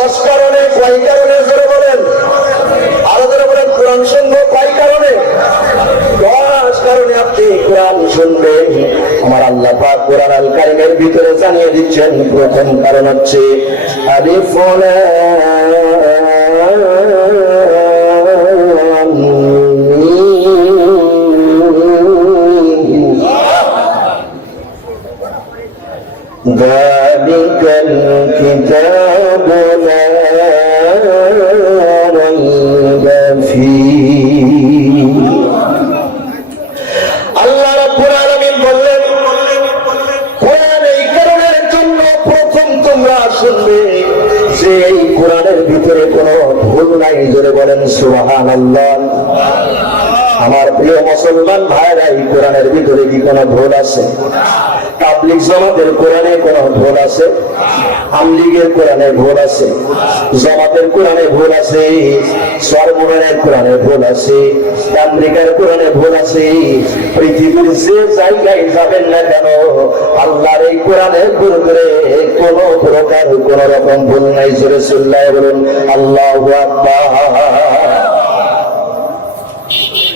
দশ কারণে কয় কারণে বলেন। আরও ধরে বলেন, কোরআন শুনব কয় কারণে? দশ কারণে আপনি কোরআন শুনবেন। আমার আল্লাহ পাক কোরআন আল কারিমের ভিতরে জানিয়ে দিচ্ছেন, প্রথম কারণ হচ্ছে আলিফ ذلك الكتاب لا ريب فيه আল্লাহ রাব্বুল আলামিন বললেন কোরআন এই কারণের জন্য প্রথম তোমরা শুনবে যে এই কোরআনের ভিতরে কোনো ভুল নাই জোরে বলেন সুবহানাল্লাহ আমার প্রিয় মুসলমান ভাইরা এই কোরআনের ভিতরে কি কোনো ভুল আছে তাবলিগ জামাতের কোরআনে কোনো ভুল আছে? আমলিগের কোরআনে ভুল আছে? জামাতের কোরআনে ভুল আছে? সরমনের কোরআনে ভুল আছে? আমেরিকার কোরআনে ভুল আছে? পৃথিবীর যে জায়গায় যাবেন না কেন, আল্লাহর এই কোরআনে ভুল করে কোন প্রকার কোন রকম ভুল নাই। জোরে সুল্লাহ বলুন, আল্লাহ এই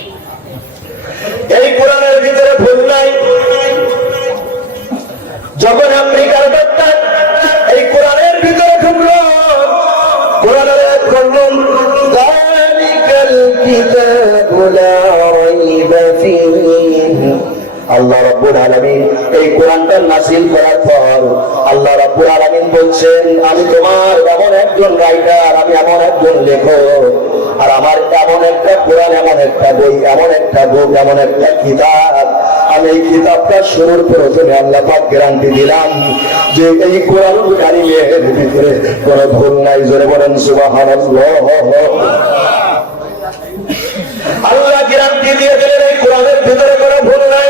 কোরআনটা করার পর আল্লাহ রাব্বুল আলামিন বলছেন, আমি তোমার এমন একজন রাইটার আমি এমন একজন লেখক, আর আমার এমন একটা কোরআন, এমন একটা বই, এমন একটা বুক এমন একটা কিতাব। আমি এই কিতাবটা শুরুর প্রথমে আল্লাহ পাক গ্যারান্টি দিলাম যে এই কোরআন কারিমের ভিতরে কোনো ভুল নাই। জোরে বলেন, সুবহানাল্লাহ। আল্লাহ গ্যারান্টি দিয়ে দিলেন, এই কোরআনের ভিতরে কোনো ভুল নাই।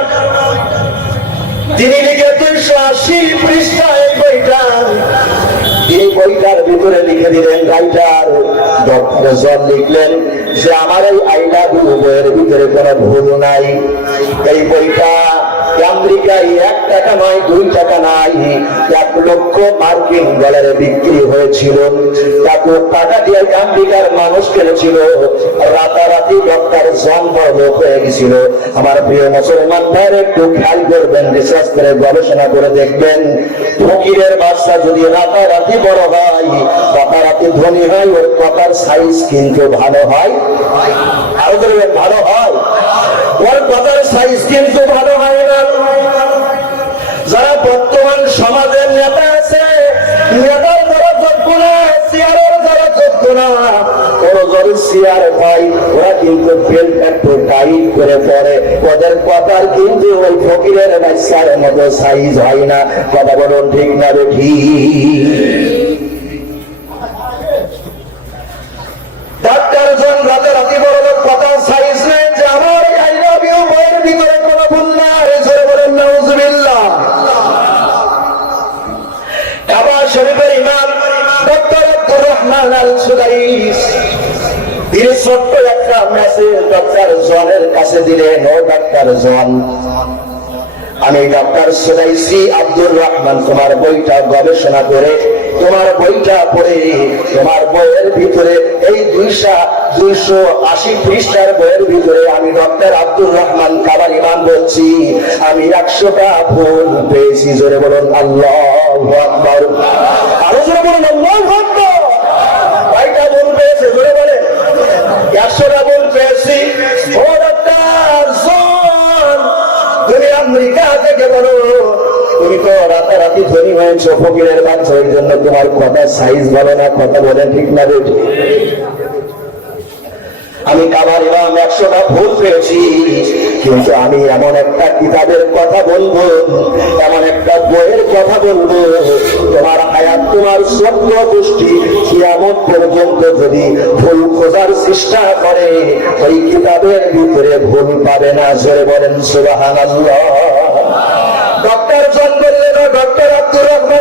এই বইটা এই বইটার ভিতরে লিখে দিলেন রাইটার ডক্টর লিখলেন যে, আমার এই আইলা বইয়ের ভিতরে কোনো ভুল নাই। এই বইটা আমেরিকায় এক টাকা নয় দুই টাকা নাই। এক লক্ষ মার্কিন ডলারে বিক্রি হয়েছিল। এত টাকা দিয়ে আমেরিকার মানুষ কিনেছিল রাতারাতি ডক্টর জন লোক হয়ে গেছিল। আমার প্রিয় মুসলমান ভাইয়ের, একটু খেয়াল করবেন রিসার্চ করে গবেষণা করে দেখবেন, ফকিরের বাচ্চা যদি রাতারাতি বড় হয়, রাতারাতি ধনী হয়, ওর কথার সাইজ কিন্তু ভালো হয়। আরও ভালো হয়? ওর কথার সাইজ কিন্তু ভালো হয় না। যারা বর্তমান সমাজের নেতা আছে, নেতার যারা যোগ্য না চেয়ারের যারা যোগ্য না ওদের কথার কিন্তু ওই ফকিরের বাচ্চার মতো সাইজ হয় না। বলুন ঠিক জন রাতে রাতি ভিতরে কোনো ভুল নাই। জোরে বলেন কাবা শরীফের ইমাম doctor Abdur Rahman Al Sudais তিনি ছোট্ট একটা মেসেজ ডক্টর জনের কাছে দিলেন, ও ডক্টর জন। আমি ডক্টর সুদাইসি আব্দুর রহমান, তোমার বইটা গবেষণা করে, তোমার বইটা পড়ে, তোমার বইয়ের ভিতরে এই দুইশা, দুইশো আশি পৃষ্ঠার বইয়ের ভিতরে আমি ডক্টর আব্দুর রহমান কাবার ইমাম বলছি। আমি একশোটা ভুল পেয়েছি, জোরে বলুন, আল্লাহ আরও জোরে বলুন হয়েছ ফকিরের বাচ্চা, ওই জন্য তোমার কথা সাইজ বলো না, কথা বলে ঠিক না আমি কাবার ইমাম একশোটা ভুল পেয়েছি, কিন্তু আমি এমন একটা কিতাবের কথা বলব, এমন একটা বইয়ের কথা বলব, তোমার হায়াত, তোমার সত্য গোষ্ঠী কিয়ামত পর্যন্ত যদি ভুল খোঁজার চেষ্টা করে, ওই কিতাবের ভিতরে ভুল পাবে না, জোরে বলেন ডক্টর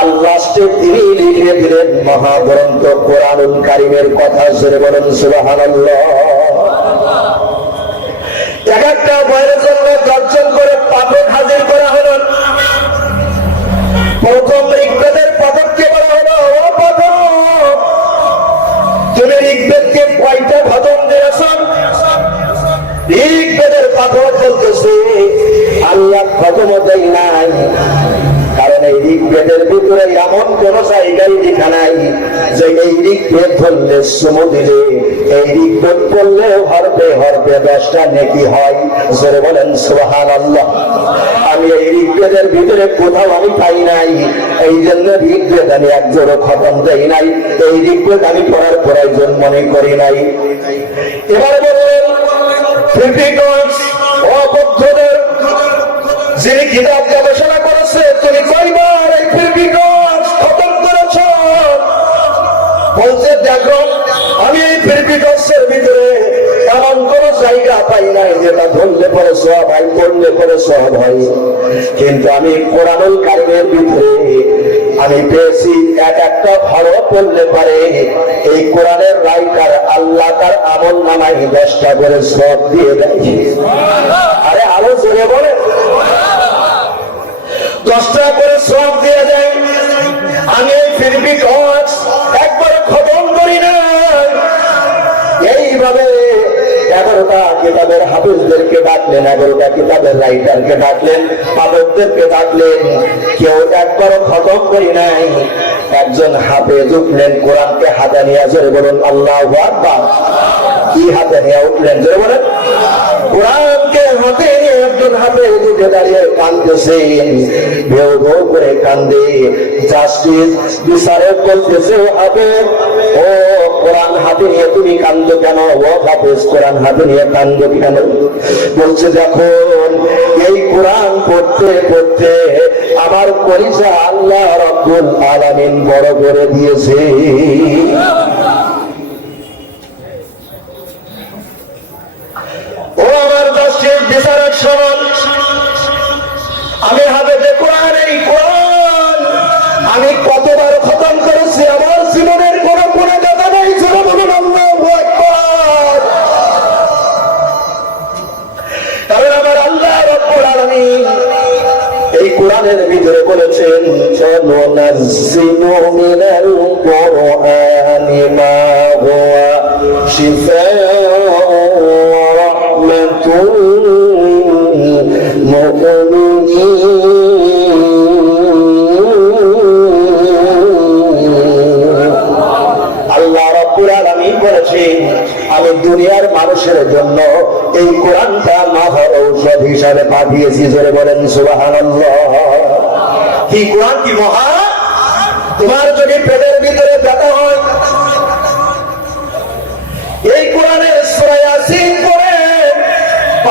আল্লাহ তিনি লিখে মহাগ্রন্থ কোরআন কারিমের কথা জোরে বলেন সুবহানাল্লাহ। এক একটা বয়ের জন্য দশটা নেকি হয়? জোরে বলেন সোহান আল্লাহ আমি এই ঋগ্বেদের ভিতরে কোথাও আমি পাই নাই। এই জন্য ঋগ্বেদ আমি একজোড়ো খতম দেই নাই। এই ঋগ্বেদ আমি পড়ার প্রয়োজন মনে করি নাই। এবার যিনি কিতাব গবেষণা করেছে তুমি কয়বার এই ত্রিপিটক খতম করেছ বলছে, দেখো, আমি এই কোন জায়গা পাই নাই যেটা ধরলে পরে সব হয় পড়লে পরে সব হয়। কিন্তু আমি কোরআনুল কারিমের ভিতরে আমি পেয়েছি এক একটা ভালো পড়লে পারে এই কোরআনের রাইটার আল্লাহ তার আমল নামাই দশটা করে সব দিয়ে দেয়। আরে আরও জোরে বলে দশটা করে সব দিয়ে দেয়। আমি এই ফিরবি একবার খতম করি না এইভাবে এগারোটা কিতাবের হাফিজদেরকে ডাকলেন, এগারোটা কিতাবের রাইটারকে ডাকলেন পাবকদেরকে ডাকলেন। কেউ একবারও খতম করি নাই। একজন হাফেজ উঠলেন কোরআনকে হাতে নিয়ে, জোরে বলুন, আল্লাহ কি হাতে নিয়ে উঠলেন, জোরে বলেন। কোরআন হাতে নিয়ে তুমি কেন? কোরআন হাতে নিয়ে কেন? বলছে যখন এই কোরআন পড়তে পড়তে আমার পরিচা আল্লাহ রব্বুল আলামিন বড় করে দিয়েছে। ও আমার দশের বিচারক সমান আমি হাতে কোরআন, এই কোরআন আমি কতবার খতম করেছি, আমার জীবনের কোন কোন কথা নেই ছিল বলুন, আল্লাহু কারণ আমার আল্লাহ রব্বুল আলামিন এই কোরআনের ভিতরে বলেছেন চলো আল্লাহ রব্বুল আমি দুনিয়ার মানুষের জন্য এই কোরআনটা মাহর ঔষধ হিসাবে পাঠিয়েছি। বলেন, সুবহানাল্লাহ। কি মহা? তোমার যদি পেটের ভিতরে ব্যথা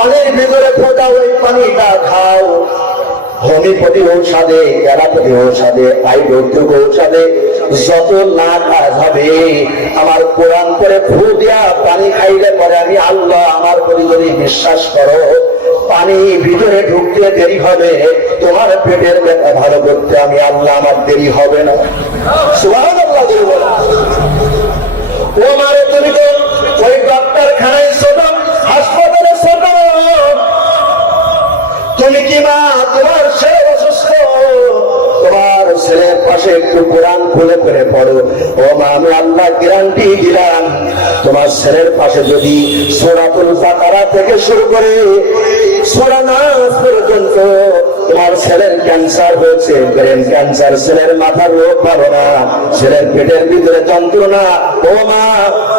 পানির ভিতরে ফোটা ওই পানিটা, খাও। হোমিওপ্যাথি ঔষধে, অ্যালোপ্যাথি ঔষধে, আয়ুর্বেদিক ঔষধে যত না কাজ হবে, আমার কোরআন করে ফু দিয়া পানি খাইলে পরে আমি আল্লাহ আমার প্রতি যদি বিশ্বাস করো, পানি ভিতরে ঢুকতে দেরি হবে, তোমার পেটের ব্যথা ভালো করতে আমি আল্লাহ আমার দেরি হবে না। সুবহানাল্লাহ বলো। ও মারে তুমি তো ওই পাশে একটু কোরআন খুলে করে পড়ো। ও মা, আমি আল্লাহ গ্যারান্টি দিলাম, তোমার ছেলের পাশে যদি সোরাতুল বাকারা থেকে শুরু করে সোরা নাচ পর্যন্ত তোমার ছেলের ক্যান্সার হয়েছে ব্রেন ক্যান্সার ছেলের মাথা রোগ পাবো না, ছেলের পেটের ভিতরে যন্ত্রণা, ও মা,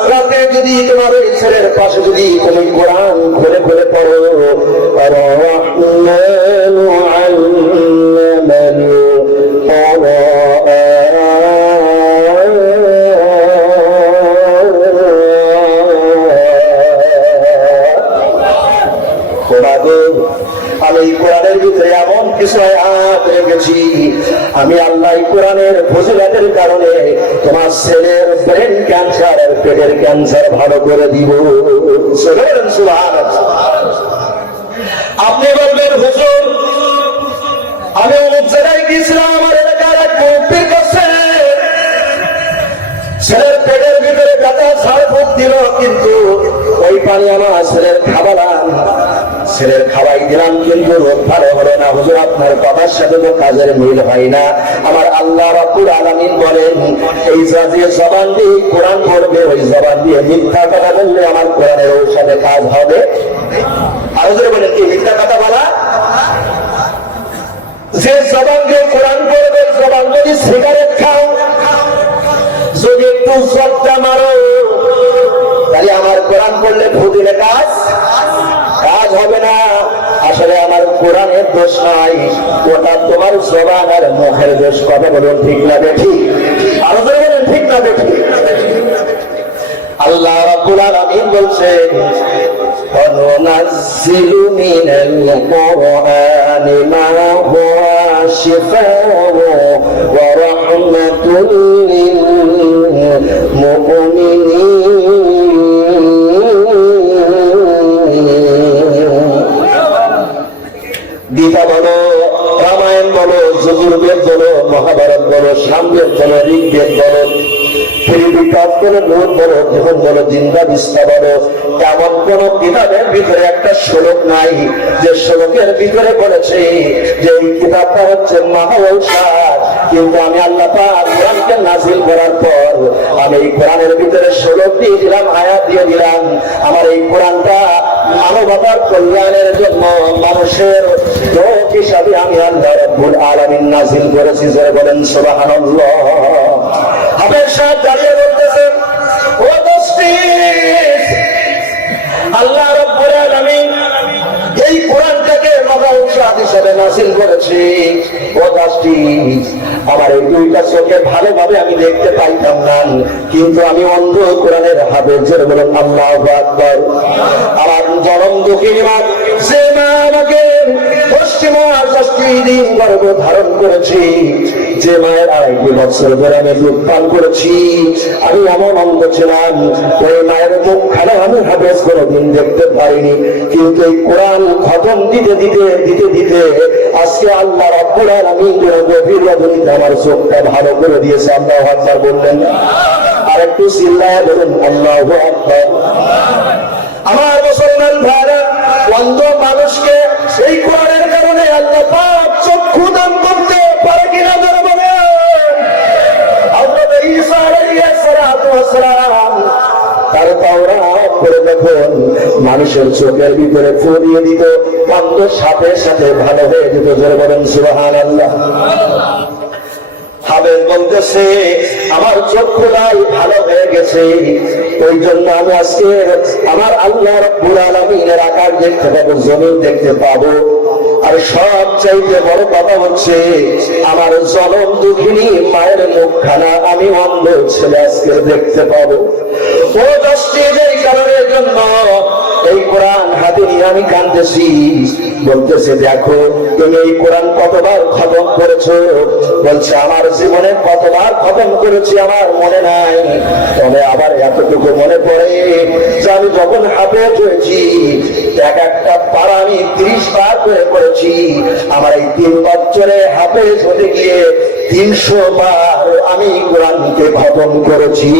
রাতে যদি তোমার ওই ছেলের পাশে যদি তুমি কোরআন খুলে খুলে পড়ো আমি আল্লাহ কোরআনের ফজিলাতের কারণে তোমার ছেলের ব্রেন ক্যান্সার পেটের ক্যান্সার ভালো করে দিব। আপনি বলবেন, হুজুর, আমি অমুক জায়গায় গিয়েছিলাম, আমার এলাকার এক মুক্তির কাছে। ছেলের পেটের ভিতরে ব্যথা ঝাড় ফুক দিল, কিন্তু ওই পানি আমার ছেলের খাবার ছেলের খাওয়াই দিলাম, কিন্তু রোগ ভালো হলো না। হুজুর, আপনার কথার সাথে তো কাজের মিল হয় না। আমার আল্লাহ রাব্বুল আলামিন বলেন, এই যে জবান দিয়ে কোরআন পড়বে, ওই জবান দিয়ে মিথ্যা কথা বললে আমার কোরআনের ঔষধে কাজ হবে। আরও জোরে বলেন কি, মিথ্যা কথা বলা? যে জবান দিয়ে কোরআন জবান যদি সিগারেট খাও, যদি একটু মারো, তাহলে আমার কোরআন ফুদিলে কাজ কাজ হবে না আসলে আমার কোরআনের দোষ নাই ওটা তোমার জবান আর মুখের দোষ কথা বলুন ঠিক না ঠিক আরো করে বলেন ঠিক না ঠিক আল্লাহ রাব্বুল আলামিন বলছেন وننزل من القرآن ما هو شفاء ورحمة للمؤمنين গীতা বলো রামায়ণ বলো যজুর্বেদ বলো, মহাভারত বলো সামবেদ বলো, ঋগ্বেদ বলো বলো জিন্দা বলো কিতাবের ভিতরে একটা নাই যে শ্লোকের ভিতরে যে এই হচ্ছে কিন্তু আমি নাজিল করার পর আমি এই কোরআনের ভিতরে শ্লোক দিয়ে দিলাম, আয়াত দিয়ে দিলাম। আমার এই কোরআনটা মানবতার কল্যাণের জন্য মানুষের লোক হিসাবে আমি আল্লাহ রব্বুল আলামিন নাজিল করেছি যে বলেন সুবহানাল্লাহ। দাঁড়িয়ে বলতেছেন, ও আল্লাহ রব্বুল আলামিন এই কোরআনটাকে মাথা ঔষধ হিসেবে নাসিল করেছি। ও দাসটি আমার এই দুইটা চোখে ভালোভাবে আমি দেখতে পাইতাম না, কিন্তু আমি অন্ধ কোরআনের হাফেজের বলেন আল্লাহ আকবর। জনম দুঃখিনী মা, যে মা আমাকে দিন গর্ভ ধারণ করেছি, যে মায়ের আড়াইটি ধরে আমি দুধ পান করেছি, আমি এমন ছিলাম, ওই মায়ের মুখ আমি হাফেজ দেখতে পারিনি, কিন্তু এই কোরআন খতম দিতে দিতে দিতে দিতে আজকে আল্লাহ রব্বুল আলামিন গভীর আমার চোখটা ভালো করে দিয়েছে, আল্লাহ আকবার বললেন। আর একটু চিল্লায় বলুন, আল্লাহ আকবার। আমার মুসলমান ভাইরা অন্ধ মানুষকে এই কোরআনের কারণে আল্লাহ পাক চক্ষু দান করতে পারে কিনা ধরে বলেন। হযরত ঈসা আলাইহিস সালাতু ওয়াস সালাম তার তাওরাত করে দেখুন মানুষের চোখের ভিতরে ফুরিয়ে দিত অন্ধ সাথে সাথে ভালো হয়ে যেত, জোরে বলেন সুবহানাল্লাহ। হাবেল বলতেছে, আমার চক্ষু নাই, ভালো হয়ে গেছে। ওই জন্য আমি আজকে আমার আল্লাহ আমি এর আকার দেখতে পাবো, জমিন দেখতে পাবো। আর সব চাইতে বড় কথা হচ্ছে, আমার জনম দুঃখিনী মায়ের মুখখানা আমি অন্ধ ছেলে আজকে দেখতে পাবো। ও দশটি যে কারণের জন্য এই কোরআন হাতে নিয়ে আমি কানতেছি। বলতেছে, দেখো, তুমি এই কোরআন কতবার খতম করেছ? বলছে, আমার জীবনে কতবার খতম করেছি আমার মনে নাই। তবে আবার এতটুকু মনে পড়ে যে আমি যখন হাফেজ হয়েছি, এক একটা পাড়া আমি ত্রিশ বার করে করেছি আমার এই তিন বছরে হতে গিয়ে তিনশো বার আমি কোরআনকে খতম করেছি।